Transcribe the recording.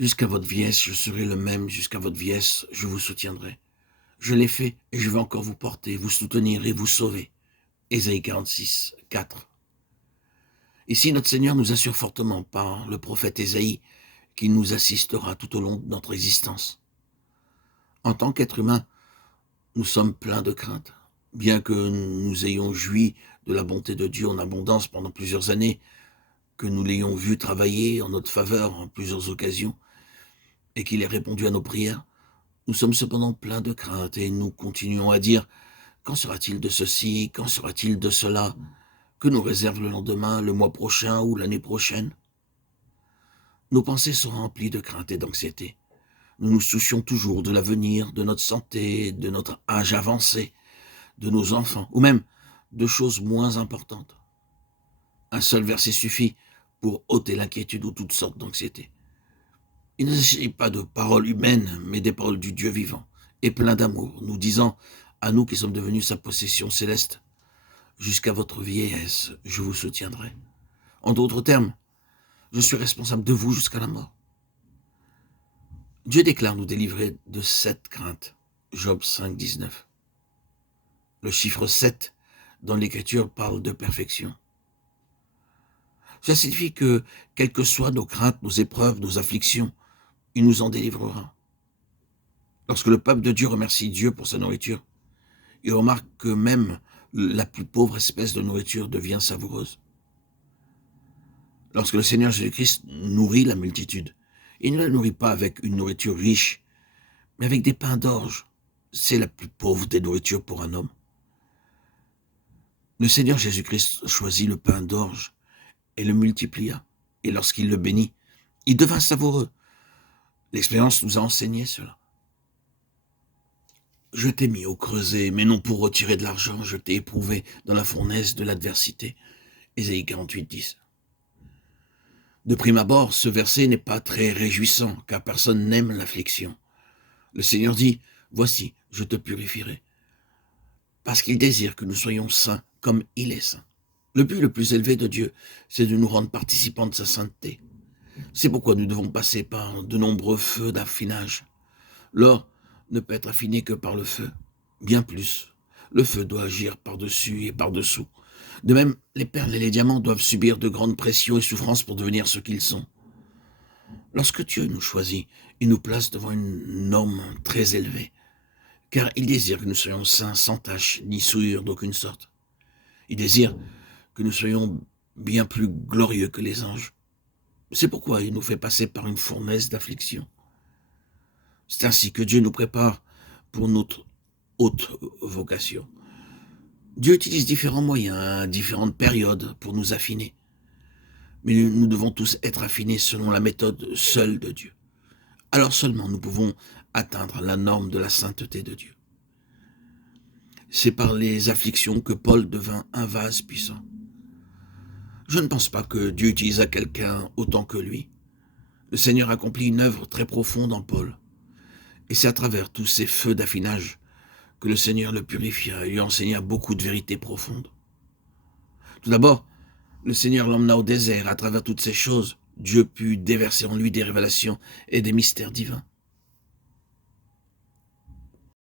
Jusqu'à votre vieillesse, je serai le même, jusqu'à votre vieillesse, je vous soutiendrai. Je l'ai fait et je vais encore vous porter, vous soutenir et vous sauver. Ésaïe 46, 4. Ici, notre Seigneur nous assure fortement par le prophète Ésaïe qu'il nous assistera tout au long de notre existence. En tant qu'être humain, nous sommes pleins de crainte. Bien que nous ayons joui de la bonté de Dieu en abondance pendant plusieurs années, que nous l'ayons vu travailler en notre faveur en plusieurs occasions, et qu'il ait répondu à nos prières, nous sommes cependant pleins de crainte et nous continuons à dire « Quand sera-t-il de ceci? Quand sera-t-il de cela? Que nous réserve le lendemain, le mois prochain ou l'année prochaine ?» Nos pensées sont remplies de crainte et d'anxiété. Nous nous soucions toujours de l'avenir, de notre santé, de notre âge avancé, de nos enfants, ou même de choses moins importantes. Un seul verset suffit pour ôter l'inquiétude ou toutes sortes d'anxiété. Il ne s'agit pas de paroles humaines, mais des paroles du Dieu vivant, et plein d'amour, nous disant à nous qui sommes devenus sa possession céleste, « Jusqu'à votre vieillesse, je vous soutiendrai. » En d'autres termes, je suis responsable de vous jusqu'à la mort. Dieu déclare nous délivrer de 7 craintes. Job 5, 19. Le chiffre 7 dans l'Écriture parle de perfection. Ça signifie que, quelles que soient nos craintes, nos épreuves, nos afflictions, il nous en délivrera. Lorsque le peuple de Dieu remercie Dieu pour sa nourriture, il remarque que même la plus pauvre espèce de nourriture devient savoureuse. Lorsque le Seigneur Jésus-Christ nourrit la multitude, il ne la nourrit pas avec une nourriture riche, mais avec des pains d'orge. C'est la plus pauvre des nourritures pour un homme. Le Seigneur Jésus-Christ choisit le pain d'orge et le multiplia. Et lorsqu'il le bénit, il devint savoureux. L'expérience nous a enseigné cela. Je t'ai mis au creuset, mais non pour retirer de l'argent, je t'ai éprouvé dans la fournaise de l'adversité. Ésaïe 48, 10. De prime abord, ce verset n'est pas très réjouissant, car personne n'aime l'affliction. Le Seigneur dit, « Voici, je te purifierai. » Parce qu'il désire que nous soyons saints comme il est saint. Le but le plus élevé de Dieu, c'est de nous rendre participants de sa sainteté. C'est pourquoi nous devons passer par de nombreux feux d'affinage. L'or ne peut être affiné que par le feu, bien plus. Le feu doit agir par-dessus et par-dessous. De même, les perles et les diamants doivent subir de grandes pressions et souffrances pour devenir ce qu'ils sont. Lorsque Dieu nous choisit, il nous place devant une norme très élevée, car il désire que nous soyons saints, sans tache, ni souillure d'aucune sorte. Il désire que nous soyons bien plus glorieux que les anges. C'est pourquoi il nous fait passer par une fournaise d'affliction. C'est ainsi que Dieu nous prépare pour notre haute vocation. Dieu utilise différents moyens à différentes périodes pour nous affiner. Mais nous devons tous être affinés selon la méthode seule de Dieu. Alors seulement nous pouvons atteindre la norme de la sainteté de Dieu. C'est par les afflictions que Paul devint un vase puissant. Je ne pense pas que Dieu utilisa quelqu'un autant que lui. Le Seigneur accomplit une œuvre très profonde en Paul. Et c'est à travers tous ces feux d'affinage que le Seigneur le purifia et lui enseigna beaucoup de vérités profondes. Tout d'abord, le Seigneur l'emmena au désert. À travers toutes ces choses, Dieu put déverser en lui des révélations et des mystères divins.